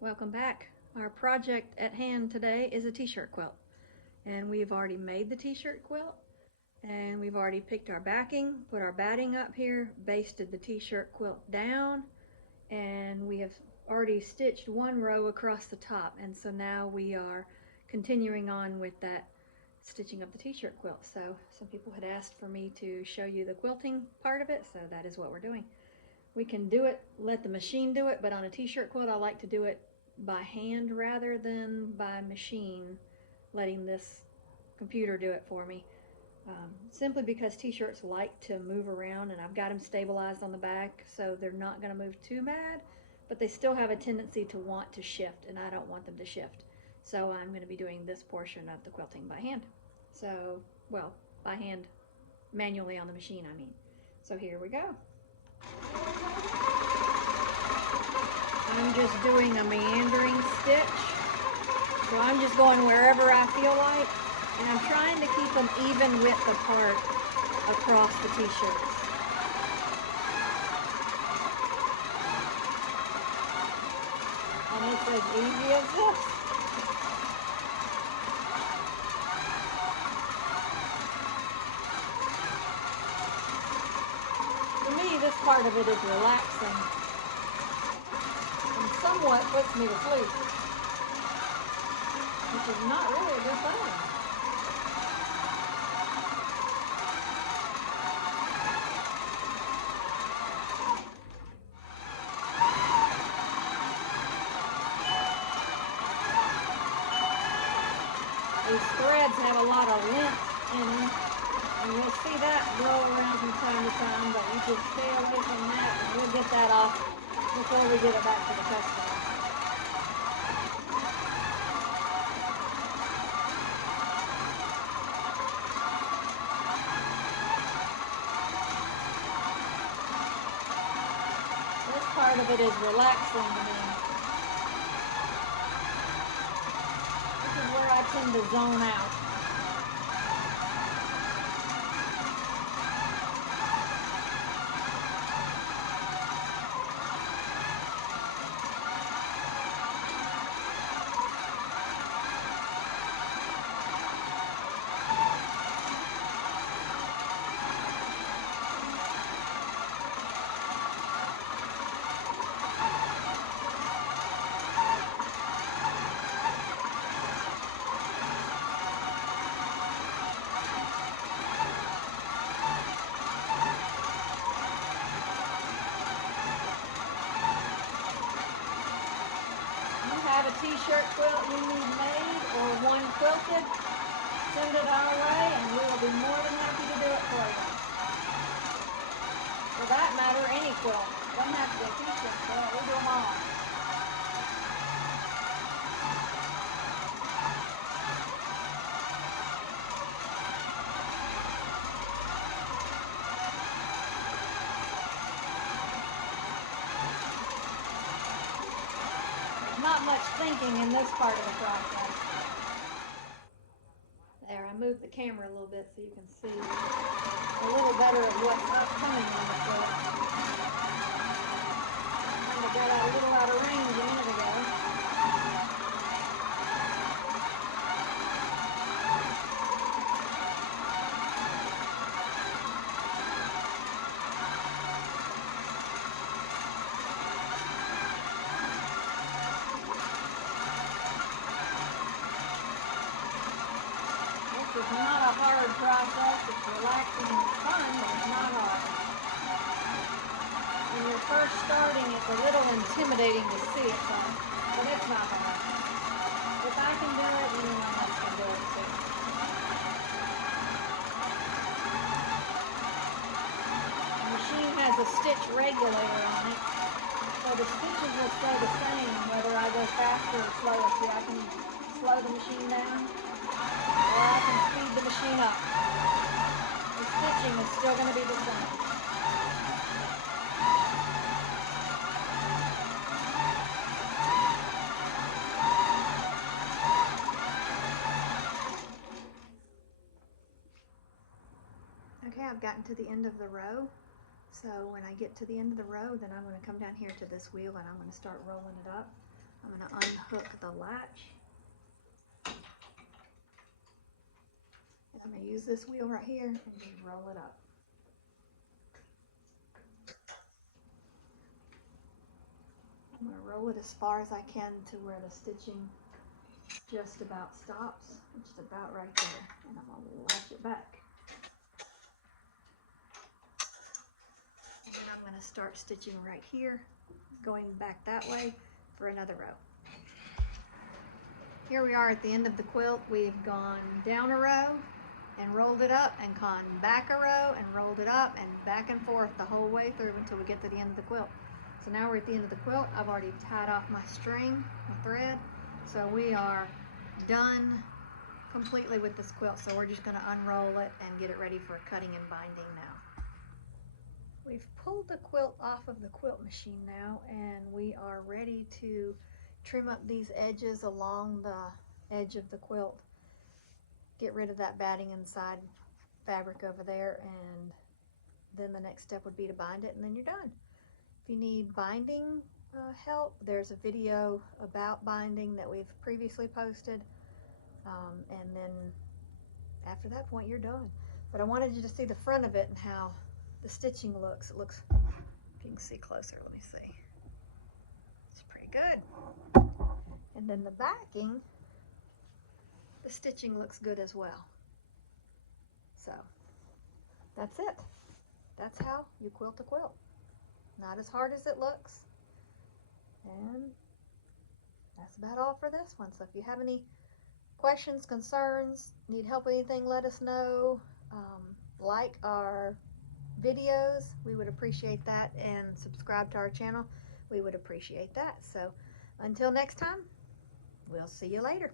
Welcome back. Our project at hand today is a t-shirt quilt, and we've already made the t-shirt quilt, and we've already picked our backing, put our batting up here, basted the t-shirt quilt down, and we have already stitched one row across the top, and so now we are continuing on with that stitching of the t-shirt quilt. So some people had asked for me to show you the quilting part of it, so that is what we're doing. We can do it, let the machine do it, but on a t-shirt quilt I like to do it by hand rather than by machine, letting this computer do it for me. Simply because t-shirts like to move around, and I've got them stabilized on the back so they're not going to move too bad, but they still have a tendency to want to shift, and I don't want them to shift. So I'm going to be doing this portion of the quilting by hand. So, well, by hand, manually on the machine, I mean. So here we go. I'm just doing a meandering stitch. So I'm just going wherever I feel like, and I'm trying to keep them even width apart across the t-shirts. And it's as easy as this. To me, this part of it is relaxing and somewhat puts me to sleep, which is not really a good thing. These threads have a lot of length in them, and you'll see that blow around from time to time, but you just stay away from that, and we'll get that off before we get it back to the customer. This part of it is relaxing to me. This is where I tend to zone out. Have a t-shirt quilt you need made or one quilted, send it our way and we will be more than happy to do it for you. For that matter, any quilt. Doesn't have to be a t-shirt quilt, we'll do them all. Not much thinking in this part of the process. There, I moved the camera a little bit so you can see a little better of what's upcoming on the quilt. I got out a little out of range a minute ago. It's not a hard process, it's relaxing and fun, but it's not hard. When you're first starting, it's a little intimidating to see it done, but it's not hard. If I can do it, anyone else can do it too. The machine has a stitch regulator on it, so the stitches will stay the same whether I go faster or slower. See, I can slow the machine down, or I can speed the machine up. The stitching is still going to be the same. Okay, I've gotten to the end of the row. So when I get to the end of the row, then I'm going to come down here to this wheel and I'm going to start rolling it up. I'm going to unhook the latch. And I'm going to use this wheel right here and just roll it up. I'm going to roll it as far as I can to where the stitching just about stops, just about right there, and I'm going to latch it back. And then I'm going to start stitching right here, going back that way for another row. Here we are at the end of the quilt. We've gone down a row and rolled it up, and gone back a row and rolled it up, and back and forth the whole way through until we get to the end of the quilt. So now we're at the end of the quilt. I've already tied off my string, my thread. So we are done completely with this quilt. So we're just going to unroll it and get it ready for cutting and binding now. We've pulled the quilt off of the quilt machine now, and we are ready to trim up these edges along the edge of the quilt. Get rid of that batting inside fabric over there, and then the next step would be to bind it, and then you're done. If you need binding help, there's a video about binding that we've previously posted, and then after that point you're done. But I wanted you to see the front of it and how the stitching looks. It looks, if you can see closer, let me see. It's pretty good. And then the backing, the stitching looks good as well. So that's it. That's how you quilt a quilt. Not as hard as it looks. And that's about all for this one. So if you have any questions, concerns, need help with anything, let us know. Like our videos, we would appreciate that, and subscribe to our channel, we would appreciate that. So until next time, we'll see you later.